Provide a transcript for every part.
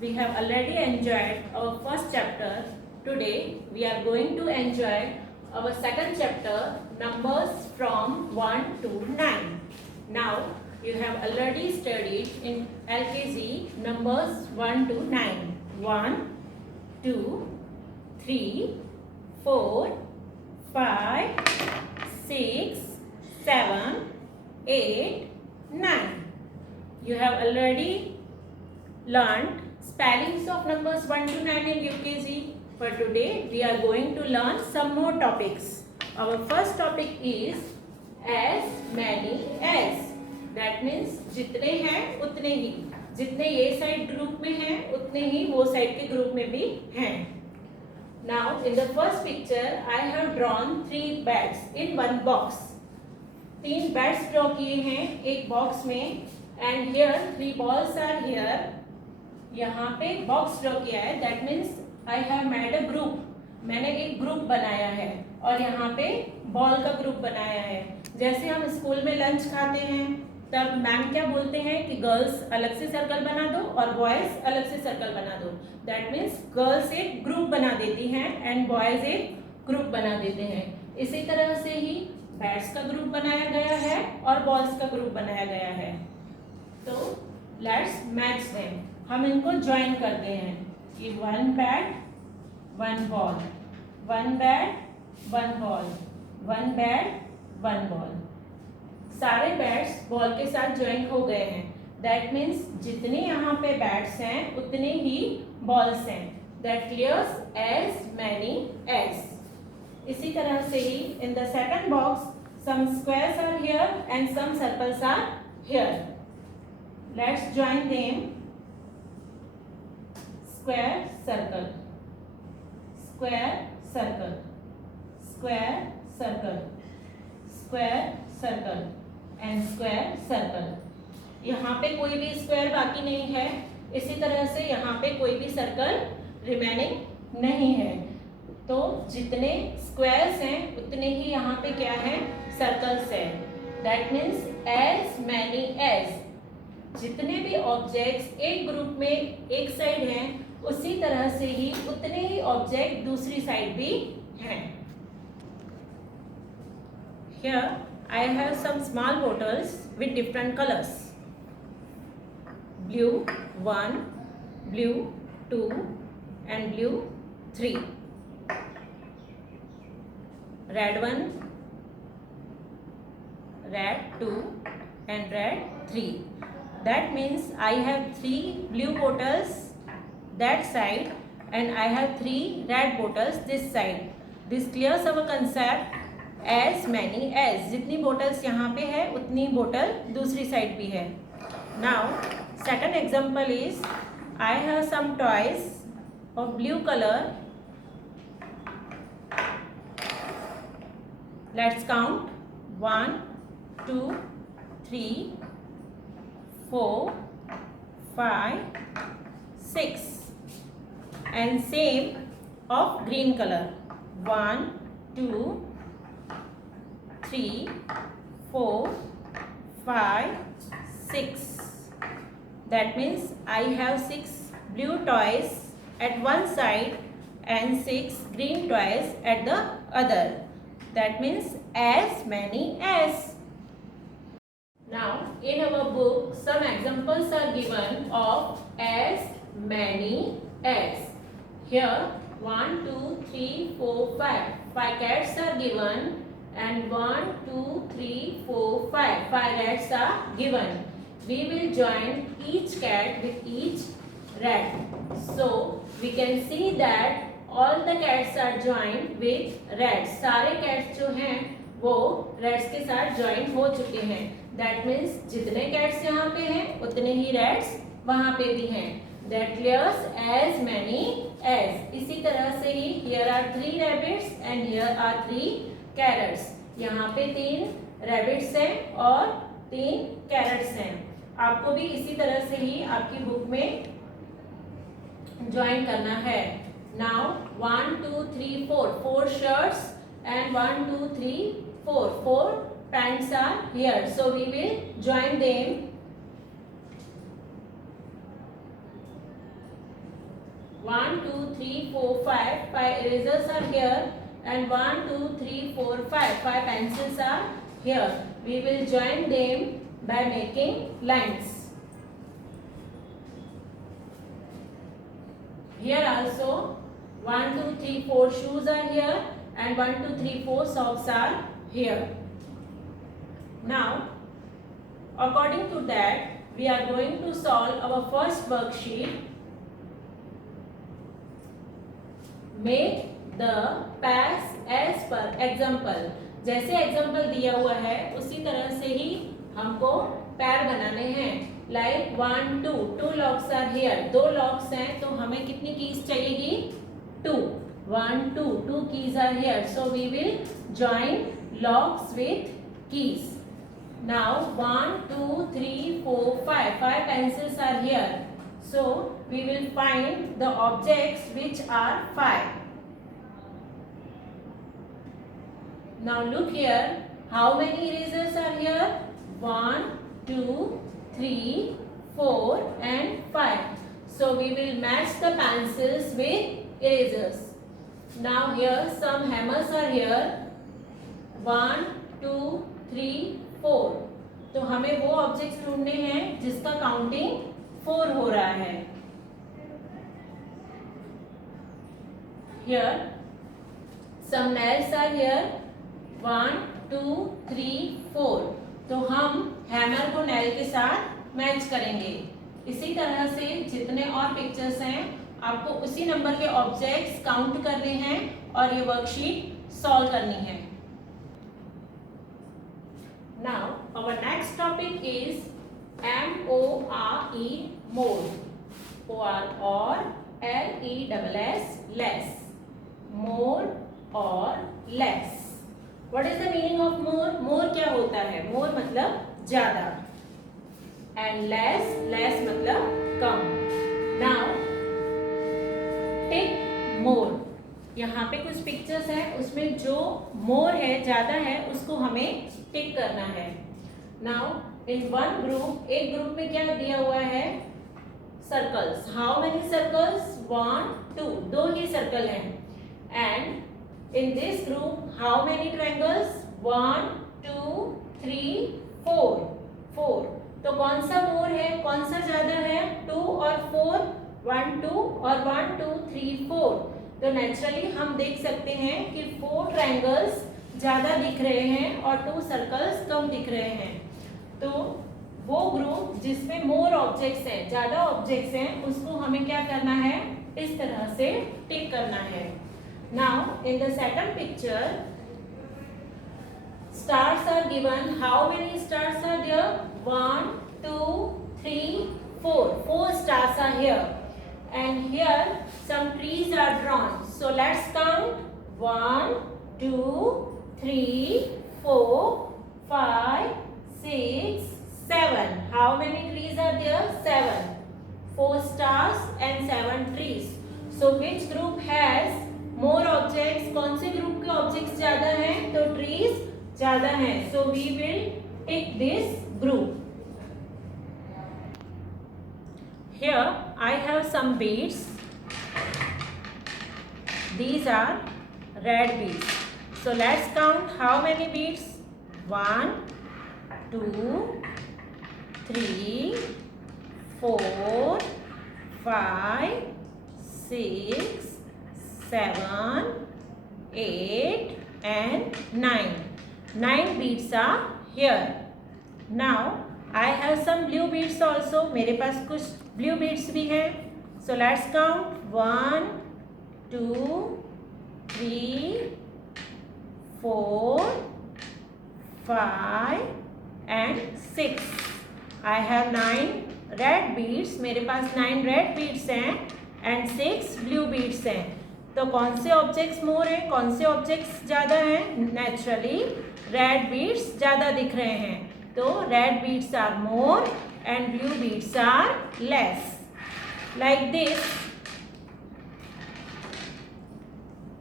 we have already enjoyed our first chapter. Today we are going to enjoy our second chapter, numbers from 1 to 9. Now you have already studied in LKG numbers 1 to 9. 1, 2, 3, 4, 5, 6, 7, 8, 9. You have already learned spellings of numbers 1 to 9 in UKG. For today, we are going to learn some more topics. Our first topic is as many as. That means जितने हैं उतने ही. जितने ये side group में हैं उतने ही वो साइड के ग्रुप में भी हैं. Now, in the first picture, I have drawn 3 bats in one box. 3 bats draw किए हैं एक बॉक्स में. And here 3 balls are here. यहाँ पे बॉक्स ड्रॉ किया है. That means I have made a group. मैंने एक ग्रुप बनाया है और यहाँ पे बॉल का ग्रुप बनाया है. जैसे हम स्कूल में लंच खाते हैं तब मैम क्या बोलते हैं कि गर्ल्स अलग से सर्कल बना दो और बॉयज अलग से सर्कल बना दो. दैट मीन्स गर्ल्स एक ग्रुप बना देती हैं एंड बॉयज एक ग्रुप बना देते हैं. इसी तरह से ही बैट्स का ग्रुप बनाया गया है और बॉल्स का ग्रुप बनाया गया है. तो लेट्स मैच देम. हम इनको ज्वाइन करते हैं कि 1 बैट 1 बॉल, 1 बैट 1 बॉल, 1 बैट 1 बॉल. सारे बैट्स बॉल के साथ ज्वाइन हो गए हैं. दैट मीन्स जितने यहाँ पे बैट्स हैं उतने ही बॉल्स हैं. That clears as many as. इसी तरह से ही in the second box some squares are here and some circles are here. Let's join them. Square circle, square circle, square circle, square circle and square circle. यहाँ पे कोई भी स्क्वायर बाकी नहीं है. इसी तरह से यहाँ पे कोई भी सर्कल रिमेनिंग नहीं है. तो जितने स्क्वायर्स हैं उतने ही यहाँ पे क्या है, सर्कल्स है. That means as many as. जितने भी ऑब्जेक्ट्स एक ग्रुप में एक साइड हैं उसी तरह से ही उतने ही ऑब्जेक्ट दूसरी साइड भी हैं. Here I have some small bottles with different colors. Blue 1, blue 2 and blue 3. Red 1, red 2 and red 3. That means I have 3 blue bottles that side and I have 3 red bottles this side. This clears our concept as many as. जितनी बोटल्स यहाँ पे है उतनी बोतल दूसरी साइड भी है. Now second example is I have some toys of blue color. Let's count 1, 2, 3, 4, 5, 6 and same of green color 1, 2, 3, 4, 5, 6. That means I have 6 blue toys at one side and 6 green toys at the other. That means as many as. Now in our book some examples are given of as many as. Here 1, 2, 3, 4, 5. 5 cats are given and 1, 2, 3, 4, 5. 5 rats are given. We will join each cat with each rat. So we can see that all the cats are joined with rats. सारे cats जो हैं वो rats के साथ join हो चुके हैं. That means जितने cats यहाँ पे हैं उतने ही rats वहाँ पे भी हैं. That clears as many as. इसी तरह से ही here are 3 rabbits and here are 3 carrots. यहाँ पे 3 rabbits हैं और 3 carrots हैं. आपको भी इसी तरह से ही आपकी बुक में ज्वाइन करना है. Now 1, 2, 3, 4. 4 shirts and 1, 2, 3, 4. 4 pants are here. So we will join them 1, 2, 3, 4, 5. 5 erasers are here. And 1, 2, 3, 4, 5. 5 pencils are here. We will join them by making lines. Here also 1, 2, 3, 4 shoes are here. And 1, 2, 3, 4 socks are here. Now, according to that, we are going to solve our first worksheet. Make the pairs as per example. जैसे एग्जाम्पल दिया हुआ है उसी तरह से ही हमको pair बनाने हैं. Like 1, 2. 2 locks are here. 2 locks हैं तो हमें कितनी कीज चाहिएगी? 2. 1, 2. 2 keys are here. So we will join locks with keys. Now 1, 2, 3, 4, 5. 5 pencils are here. So we will find the objects which are 5. Now look here. How many erasers are here? 1, 2, 3, 4 and 5. So we will match the pencils with erasers. Now here some hammers are here. 1, 2, 3, 4. तो हमें वो ऑब्जेक्ट्स ढूंढने हैं जिसका काउंटिंग 4 हो रहा है. Here some nails are here. 1, 2, 3, 4. तो हम हैमर को नेल के साथ मैच करेंगे. इसी तरह से जितने और पिक्चर्स हैं आपको उसी नंबर के ऑब्जेक्ट्स काउंट करने हैं और ये वर्कशीट सॉल्व करनी है. Now our next topic is MORE, more. or LESS, less. More or less. What is the meaning of more? More क्या होता है? More मतलब ज्यादा. And less मतलब कम. Now take more. यहाँ पे कुछ पिक्चर्स हैं उसमें जो मोर है ज्यादा है उसको हमें टिक करना है. नाउ इन वन ग्रुप, एक ग्रुप में क्या दिया हुआ है? सर्कल्स. How many circles? 1, 2. 2 ही सर्कल हैं. And in this group how many triangles? 1, 2, 3, 4. 4. तो कौन सा मोर है, कौन सा ज्यादा है? 2 और 4. 1, 2 और 1, 2, 3, 4. तो नेचुरली हम देख सकते हैं कि 4 ट्रायंगल्स ज्यादा दिख रहे हैं और 2 सर्कल्स कम दिख रहे हैं. तो वो ग्रुप जिसमें मोर ऑब्जेक्ट्स हैं, ज्यादा ऑब्जेक्ट्स हैं, उसको हमें क्या करना है? इस तरह से टिक करना है. Now in the second picture stars are given. How many stars are there? 1, 2, 3, 4. 4 stars are here. And here some trees are drawn. So let's count. 1, 2, 3, 4, 5, 6, 7. How many trees are there? 7. 4 stars and 7 trees. So which group has more objects? कौन से ग्रुप के ऑब्जेक्ट्स ज्यादा हैं? तो trees ज्यादा हैं. So we will take this group. Here I have some beads. These are red beads. So let's count how many beads. 1, 2, 3, 4, 5, 6, 7, 8 and 9. 9 beads are here. Now I have some blue beads also. मेरे पास कुछ blue beads भी हैं. So let's count. 1, 2, 3, 4, 5 and 6. I have 9 red beads. मेरे पास 9 red beads हैं and 6 blue beads हैं. तो कौन से ऑब्जेक्ट्स मोर हैं, कौन से ऑब्जेक्ट्स ज़्यादा हैं? नेचुरली रेड बीड्स ज़्यादा दिख रहे हैं. तो red beads are more and blue beads are less. Like this.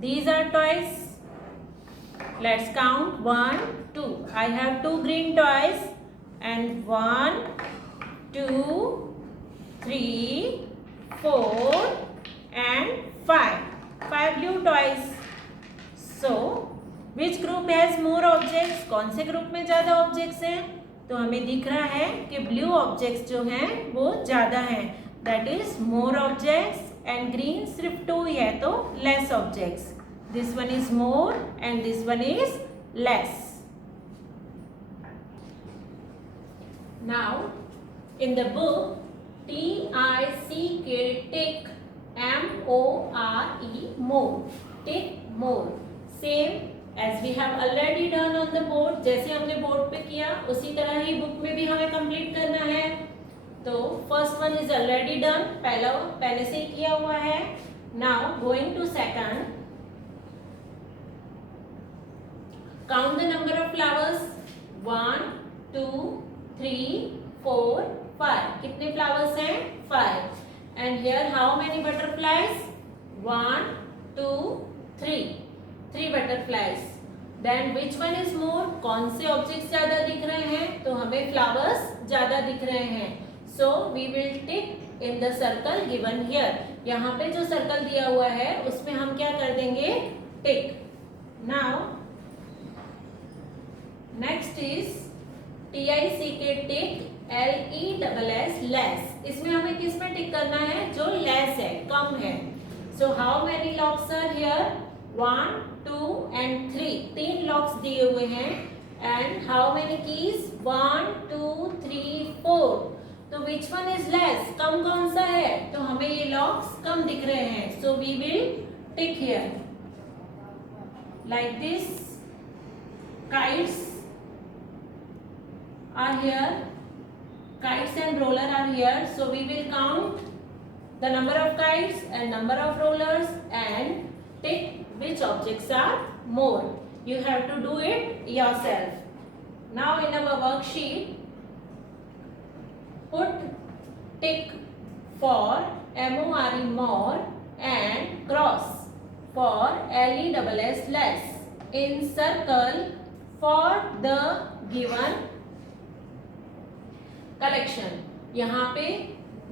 These are toys. Let's count. 1, 2. I have 2 green toys and 1, 2, 3, 4 and 5. 5 blue toys. So, which group has more objects? कौन से ग्रुप में ज़्यादा ऑब्जेक्ट्स हैं? तो हमें दिख रहा है कि ब्लू ऑब्जेक्ट्स जो हैं वो ज़्यादा हैं. That is more objects. And green सिर्फ 2 ही है तो less objects. This one is more and this one is less. Now, in the book, T-I-C-K, tick, M-O-R-E, more, tick, more. Same as we have already done on the board. जैसे हमने बोर्ड पे किया उसी तरह ही बुक में भी हमें कंप्लीट करना है. तो first one is already done, पहले से किया हुआ है. Now going to second. Count the number of flowers. 1, 2, 3, 4, 5. कितने फ्लावर्स हैं? 5. And here how many butterflies? 1, 2, 3. 3 butterflies. Then which one is more? कौन से ऑब्जेक्ट्स ज्यादा दिख रहे हैं? तो हमें फ्लावर्स ज्यादा दिख रहे हैं. So we will tick in the circle given here. यहाँ पे जो सर्कल दिया हुआ है उसमें हम क्या कर देंगे? Tick. Now next is T-I-C-K, tick, L-E-S-S, less. इसमें हमें किस में टिक करना है? जो लेस है, कम है. So how many locks are here? 1, 2 and 3. 3 locks दिए हुए हैं. And how many keys? 1, 2, 3, 4. तो विच वन इज लेस? कम कौन सा है? तो हमें ये लॉक्स कम दिख रहे हैं. So we will tick here like this. Kites are here. Kites and roller are here. So we will count the number of kites and number of rollers and tick which objects are more. You have to do it yourself. Now in our worksheet, put tick for M-O-R-E, more, and cross for L-E-S-S, less in circle for the given collection. यहाँ पे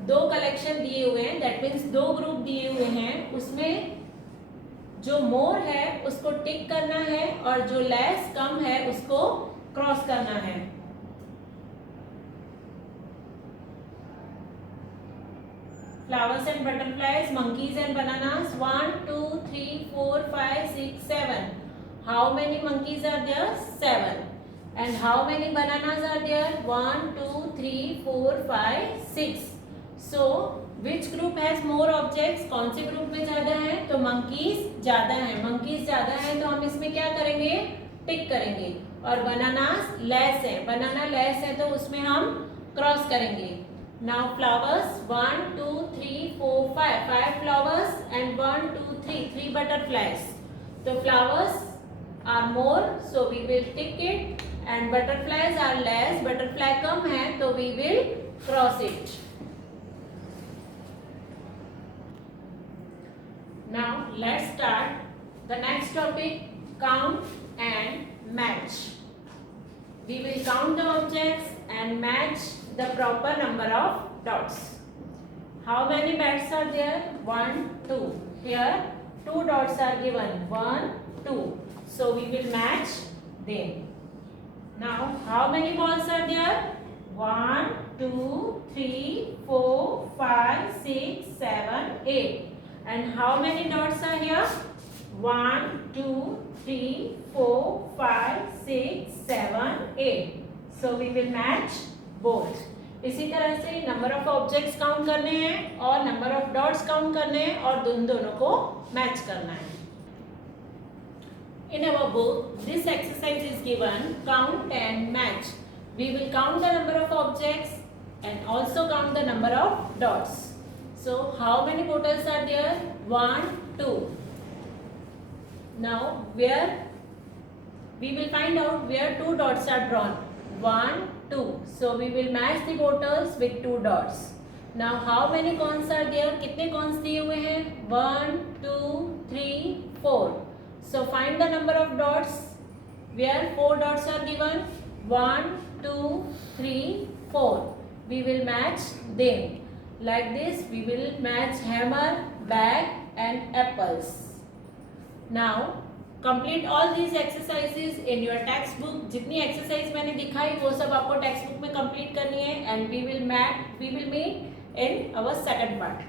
2 कलेक्शन दिए हुए हैं. That means 2 ग्रुप दिए हुए हैं. उसमें जो मोर है उसको टिक करना है और जो लेस कम है उसको क्रॉस करना है. Flowers and butterflies, monkeys and bananas. 1, 2, 3, 4, 5, 6, 7. How many monkeys are there? 7. And how many bananas are there? 1, 2, 3, 4, 5, 6. So which group has more objects? कौन से ग्रुप में ज्यादा है? तो monkeys ज्यादा है. monkeys ज्यादा है तो हम इसमें क्या करेंगे? टिक करेंगे. और bananas less है. banana less है तो उसमें हम क्रॉस करेंगे. Now flowers 1, 2, 3, 4, 5. 5 flowers and 1, 2, 3. 3 butterflies. तो flowers are more, so we will tick it. And butterflies are less. Butterfly कम है तो we will cross it. Now let's start the next topic. Count and match. We will count the objects and match the proper number of dots. How many bats are there? 1, 2. Here 2 dots are given. 1, 2. So we will match them. Now, how many balls are there? 1, 2, 3, 4, 5, 6, 7, 8. And how many dots are here? 1, 2, 3, 4, 5, 6, 7, 8. So we will match both. इसी तरह से number of objects count करने हैं और number of dots count करने हैं और दोनों को मैच करना है. In our book, this exercise is given count and match. We will count the number of objects and also count the number of dots. So, how many bottles are there? 1, 2. Now, where we will find out where 2 dots are drawn. 1, 2. So, we will match the bottles with 2 dots. Now, how many cones are there? कितने cones दिए हुए हैं? 1, 2, 3, 4. So find the number of dots where 4 dots are given. 1, 2, 3, 4. We will match them. Like this, we will match hammer, bag and apples. Now, complete all these exercises in your textbook. जितनी exercise मैंने दिखाई वो सब आपको textbook में complete करनी है, and we will meet in our second part.